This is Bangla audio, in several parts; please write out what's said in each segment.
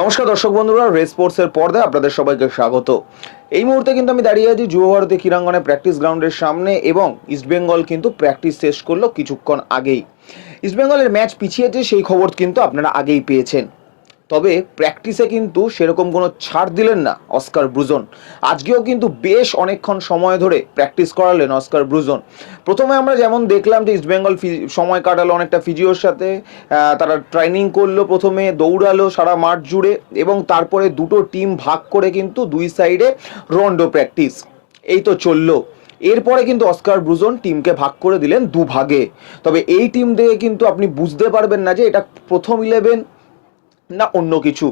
নমস্কার দর্শক বন্ধুরা, রেস স্পোর্টসের পর্দায় আপনাদের সবাইকে স্বাগত। এই মুহূর্তে কিন্তু আমি দাঁড়িয়ে আছি যুব ভারতী ক্রীড়াঙ্গনে প্র্যাকটিস গ্রাউন্ডের সামনে এবং ইস্টবেঙ্গল কিন্তু প্র্যাকটিস শেষ করলো কিছুক্ষণ আগেই। ইস্টবেঙ্গলের ম্যাচ পিছিয়েছে সেই খবর কিন্তু আপনারা আগেই পেয়েছেন। তবে প্র্যাকটিসে কিন্তু সেরকম কোনো ছাড় দিলেন না অস্কার ব্রুজন। আজকেও কিন্তু বেশ অনেকক্ষণ সময় ধরে প্র্যাকটিস করালেন অস্কার ব্রুজন। প্রথমে আমরা যেমন দেখলাম যে ইস্টবেঙ্গল সময় কাটালো অনেকটা ফিজিওর সাথে, তারা ট্রেনিং করলো, প্রথমে দৌড়ালো সারা মাঠ জুড়ে এবং তারপরে দুটো টিম ভাগ করে কিন্তু দুই সাইডে রন্ডো প্র্যাকটিস এই তো চললো। এরপরে কিন্তু অস্কার ব্রুজন টিমকে ভাগ করে দিলেন দুভাগে। তবে এই টিম দেখে কিন্তু আপনি বুঝতে পারবেন না যে এটা প্রথম 11 না অন্য কিছু,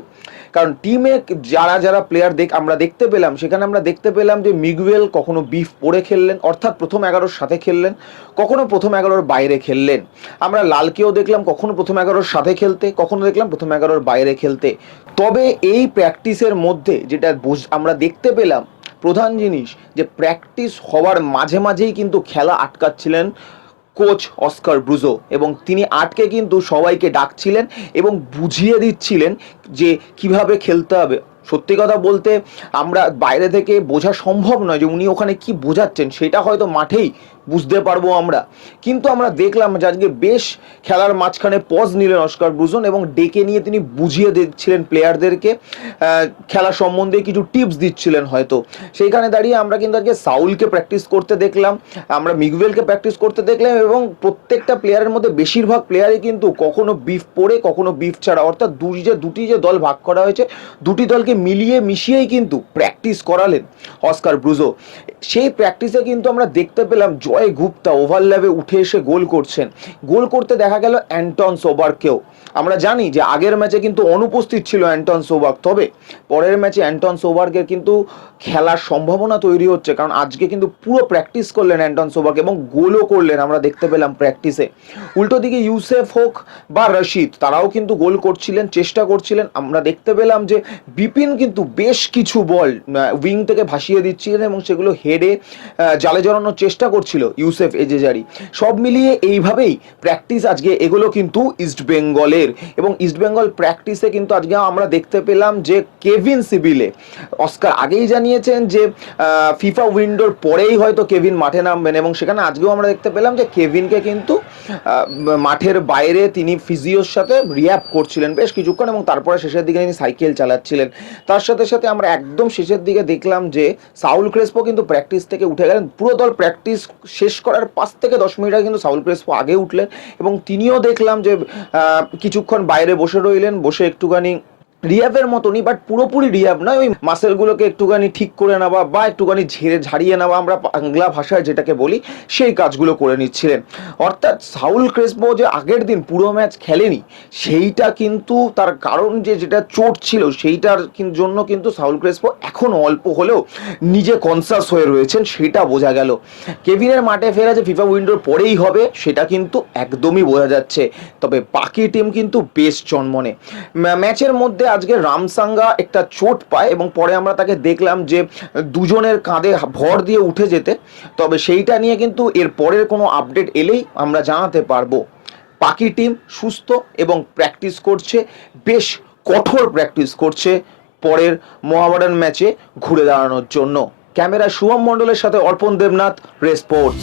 কারণ টিমে যারা যারা প্লেয়ার আমরা দেখতে পেলাম, সেখানে আমরা দেখতে পেলাম যে মিগুয়েল কখনো বিফ পরে খেললেন, অর্থাৎ প্রথম 11-র সাথে খেললেন, কখনো প্রথম 11-র বাইরে খেললেন। আমরা লালকেও দেখলাম কখনো প্রথম 11-র সাথে খেলতে, কখনো দেখলাম প্রথম 11-র বাইরে খেলতে। তবে এই প্র্যাকটিসের মধ্যে যেটা আমরা দেখতে পেলাম প্রধান জিনিস, যে প্র্যাকটিস হওয়ার মাঝে মাঝেই কিন্তু খেলা আটকাচ্ছিলেন কোচ অস্কার ব্রুজো, এবং তিনি আটকে কিন্তু সবাইকে ডাকছিলেন এবং বুঝিয়ে দিচ্ছিলেন যে কিভাবে খেলতে হবে। সত্যি কথা বলতে আমরা বাইরে থেকে বোঝা সম্ভব নয় যে উনি ওখানে কি বোঝাচ্ছেন, সেটা হয়তো মাঠেই বুঝতে পারবো আমরা। কিন্তু আমরা দেখলাম যে আজকে বেশ খেলার মাঝখানে পজ নিলেন অস্কার ব্রুজন এবং ডেকে নিয়ে তিনি বুঝিয়ে দিচ্ছিলেন প্লেয়ারদেরকে, খেলা সম্বন্ধে কিছু টিপস দিচ্ছিলেন হয়তো। সেইখানে দাঁড়িয়ে আমরা কিন্তু আজকে সাউলকে প্র্যাকটিস করতে দেখলাম, আমরা মিগুয়েলকে প্র্যাকটিস করতে দেখলাম, এবং প্রত্যেকটা প্লেয়ারের মধ্যে বেশিরভাগ প্লেয়ারই কিন্তু কখনো বিফ পরে কখনো বিফ ছাড়া, অর্থাৎ দুটি যে দল ভাগ করা হয়েছে দুটি দলকে মিলিয়ে মিশিয়েই কিন্তু প্র্যাকটিস করালেন অস্কার ব্রুজো। সেই প্র্যাকটিসে কিন্তু আমরা দেখতে পেলাম জয় গুপ্তা ওভারল্যাপে উঠে এসে গোল করছেন। গোল করতে দেখা গেল অ্যান্টন সোবার্ককেও। আমরা জানি যে আগের ম্যাচে কিন্তু অনুপস্থিত ছিল অ্যান্টন সোবার্ক, তবে পরের ম্যাচে অ্যান্টন সোবার্কের কিন্তু খেলার সম্ভাবনা তৈরি হচ্ছে, কারণ আজকে কিন্তু পুরো প্র্যাকটিস করলেন অ্যান্টন সোবার্ক এবং গোলও করলেন আমরা দেখতে পেলাম প্র্যাকটিসে। উল্টো দিকে ইউসেফ হোক বা রশিদ, তারাও কিন্তু গোল করছিলেন, চেষ্টা করছিলেন। আমরা দেখতে পেলাম যে বিপিন কিন্তু বেশ কিছু বল উইং থেকে ভাসিয়ে দিচ্ছিলেন এবং সেগুলো হেডে জালে জড়ানোর চেষ্টা করছিল ইউসেফ এজেজারি। সব মিলিয়ে এইভাবেই প্র্যাকটিস আজকে এগুলো কিন্তু ইস্টবেঙ্গলের, এবং ইস্টবেঙ্গল প্র্যাকটিসে কিন্তু আজকে আমরা দেখতে পেলাম যে কেভিন সিবিলে, অস্কার আগেই জানিয়েছেন যে ফিফা উইন্ডোর পরেই হয়তো কেভিন মাঠে নামবেন, এবং সেখানে আজকেও আমরা দেখতে পেলাম যে কেভিনকে কিন্তু মাঠের বাইরে তিনি ফিজিওর সাথে রিহ্যাব করছিলেন বেশ কিছুক্ষণ, এবং তারপরে শেষের দিকে তিনি সাইকেল চালাচ্ছিলেন। তার সাথে সাথে আমরা একদম শেষের দিকে দেখলাম যে সাউল ক্রেসপো কিন্তু প্র্যাকটিস থেকে উঠে গেলেন। পুরো দল প্র্যাকটিস শেষ করার 5 থেকে 10 মিনিট আগে কিন্তু সাউল ক্রেসপো আগে উঠলেন, এবং তিনিও দেখলাম যে কিছুক্ষণ বাইরে বসে রইলেন, বসে একটুখানি রিহ্যাবের মতনই, বাট পুরোপুরি রিহ্যাব নয়, ওই মাসেলগুলোকে একটুখানি ঠিক করে নেওয়া বা একটুখানি ঝাড়িয়ে নেওয়া, আমরা বাংলা ভাষায় যেটাকে বলি, সেই কাজগুলো করে নিচ্ছিলেন। অর্থাৎ সাউল ক্রেসপো যে আগের দিন পুরো ম্যাচ খেলেনি, সেইটা কিন্তু তার কারণ যেটা চোট ছিল সেইটার জন্য কিন্তু সাউল ক্রেসপো এখন অল্প হলেও নিজে কনসাস হয়ে রয়েছেন, সেটা বোঝা গেল। কেভিনের মাঠে ফেরা যে ফিফা উইন্ডোর পরেই হবে সেটা কিন্তু একদমই বোঝা যাচ্ছে। তবে বাকি টিম কিন্তু বেশ চনমনে। ম্যাচের মধ্যে আজকে রামসাঙ্গা একটা চোট পায় এবং পরে আমরা তাকে দেখলাম যে দুজনের কাঁধে ভর দিয়ে উঠে যেতে। তবে সেইটা নিয়ে কিন্তু এর পরের কোনো আপডেট এলেই আমরা জানাতে পারবো। বাকি টিম সুস্থ এবং প্র্যাকটিস করছে, বেশ কঠোর প্র্যাকটিস করছে পরের মোহামেডান ম্যাচে ঘুরে দাঁড়ানোর জন্য। ক্যামেরা শুভম মণ্ডলের সাথে অর্পণ দেবনাথ, রেস স্পোর্টস।